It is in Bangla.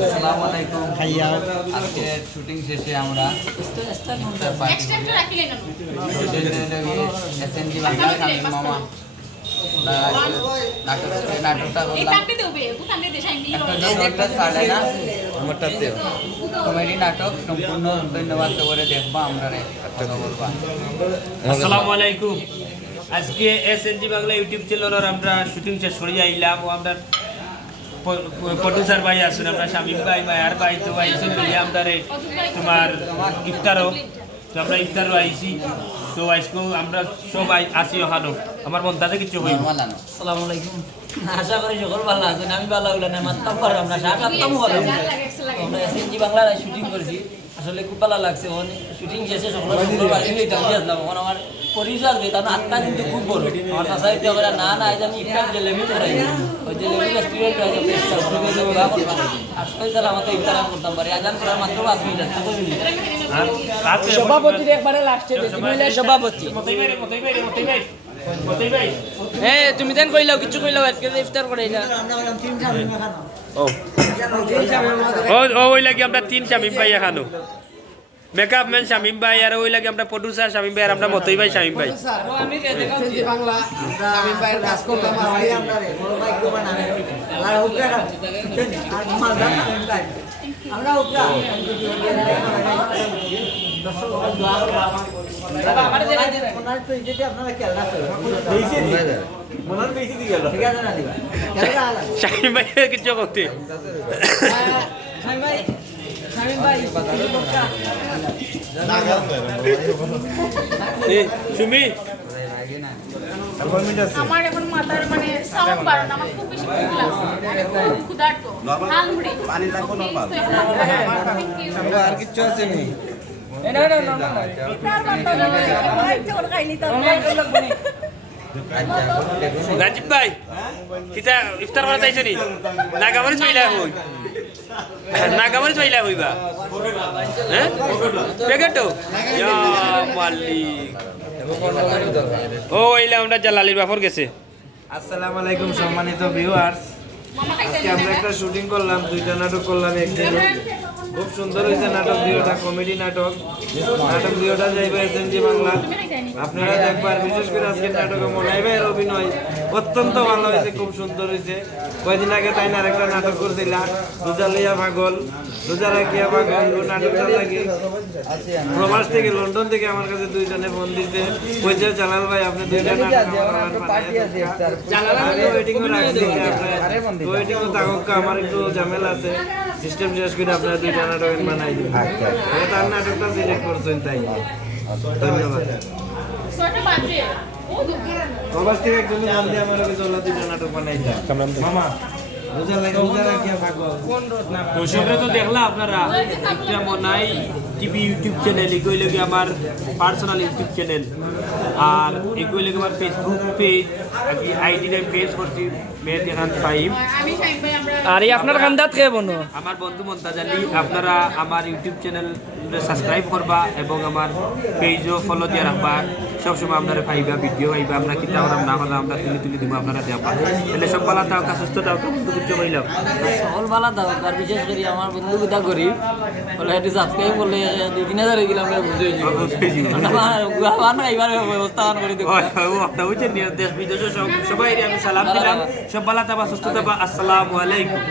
আসসালামু আলাইকুম ভাইয়া, আজকে শুটিং শেষে আমরা এসএনজি বাংলা শামীম মামা নাটকটা কমেডি নাটক সম্পূর্ণ ধন্যবাদ করে দেখবো আমরা বলবা। আসসালামু আলাইকুম। আজকে এসএনজি বাংলা ইউটিউব চ্যানেলের আমরা শুটিং শেষ করে আইলাম ও আমরা প্রডিউসার ভাই আছেন, আমরা শামীম ভাই মায়ার ভাই তো আইসি মিলে আমরা তোমার ইফতারও তো আমরা ইফতারও আইসি তো আজকেও আমরা সবাই আসি ওখানো আমার মন তাতে কিছু হইব। আসসালামু আলাইকুম, আশা করি সকল ভালো আছেন। আমি ভালো হইলাম না মাত্তাম পারলাম না, সাত আটটাম ভালো আমরা এসএনজি বাংলা শুটিং করছি, আসলে খুব ভালো লাগছে। শুটিং শেষে সকল বাড়ি আসলাম, এখন আমার পরিচয় দিয়ে তার আত্মা কিন্তু খুব বড়। আমার কাছে করে না না আমি ইফতার জেলেবি করাই, ওই জেলেবি রেস্টুরেন্ট আর আমাকে ইফতার করতাম পারি। আজান করার মাত্র 5 মিনিট আছে। সভাপতি একবারে লাস্টে সভাপতি তুমি দেন কইলাও কিছু কইলাও আজকে ইফতার করে ওই লাগে আমরা 3 শামীম ভাই এখানো মেকআপ ম্যান শামীম ভাই আর ওই লাগে আমরা প্রডিউসার শামীম ভাই আর আমরা মতই ভাই শামীম ভাই। আমি বাংলা শামীম ভাইয়ের কাজ করলাম আজকে আমরা বড় ভাই গো বানাবে আর উপরে আর মালদা শামীম ভাই আমরা উপরে দর্শক দোয়া বাবা আমার যে ওনার তো যেটা আপনারা খেয়াল রাখবেন বেশি দিবেন মনার বেশি দি গেল ঠিক আছে না দিবা খেয়াল আলা শামীম ভাই কিছু করতে শামীম ভাই সুমি আমার এখন মাথার মানে সাউন্ড বাড়ান, আমার খুব বেশি ভুল লাগছে, খুব ক্ষুধার্ত, হাংরি। পানি লাগবে নরমাল। আর কিছু আছে নি না ইফতার বান্দা না ভাই চোর খাইনি তো রাজীব ভাই কিতা ইফতার করা যাইছে নি নাগামরি চইলা হই নাগামরি চইলা হইবা হ্যাঁ পেগেটো ইয়া মালিক ও ইলা আমরা জালালির বাফর গেছে। আসসালামু আলাইকুম সম্মানিত ভিউয়ার্স, আজকে আমরা একটা শুটিং করলাম, 2টা নাটক করলাম একদিনে। খুব সুন্দর হয়েছে নাটক দুইটা, কমেডি নাটক দুইটা যাইবে এসএনজি বাংলা, আপনারা দেখবার। বিশেষ করে আজকের নাটকে মনাই ভাইয়ের অভিনয় অত্যন্ত ভালো হয়েছে, খুব সুন্দর হয়েছে। কয়েকদিন আগে তাই না একটা নাটক করছিল রোজা লইয়া পাগল, রোজা রাখিয়া পাগল। ও নাটকটা লাগে প্রবাস থেকে লন্ডন থেকে আমার কাছে 2 জনে ফোন দিতে বলছে জালাল ভাই আপনি 2টা নাটক ওয়েটিংও রাখছি, ওয়েটিংও থাকুক, আমার একটু ঝামেলা আছে, সিস্টেম শেষ করে আপনারা 2টা নাটক বানাই দিন। তার নাটকটা সিলেক্ট করছেন, তাই ধন্যবাদ। প্রবাস থেকে একজন ফোন দিয়ে আমার কাছে 2টা নাটক বানাইতা মামা দর্শকরা তো দেখলা আপনারা একটা মনাই টিভি ইউটিউব চ্যানেল, এগুলো লাগে আমার পার্সোনাল ইউটিউব চ্যানেল, আর এগুলো লাগে আমার ফেসবুক পেজ, আইডি নাম পেজ করছি মেহেদি খান ফাহিম। আরে আপনার কান্দাত কে বনো আমার বন্ধু মন্তাজ আলী, আপনারা আমার ইউটিউব চ্যানেল সাবস্ক্রাইব করবা এবং আমার পেজও ফলো দিয়ে রাখবা। সবসময় আপনারা পাইবা, ভিডিও পাইবা, আমরা কিতা করাম না করলাম আমরা তুলি দিব, আপনারা দেখবা। তাহলে সব ভালো থাক, সুস্থ থাক, বন্ধু কিছু কইলাম সকল ভালো থাকুক। আর বিশেষ করে আমার বন্ধু কিতা করি বলে এটি সাবস্ক্রাইব করলে 2-3 হাজার গেলে আমরা বুঝে এইবার ব্যবস্থা করে দেবো। দেশ বিদেশে সবাই আমি সালাম দিলাম, সব ভালো থাকবা, সুস্থ থাকবা। আসসালামু আলাইকুম।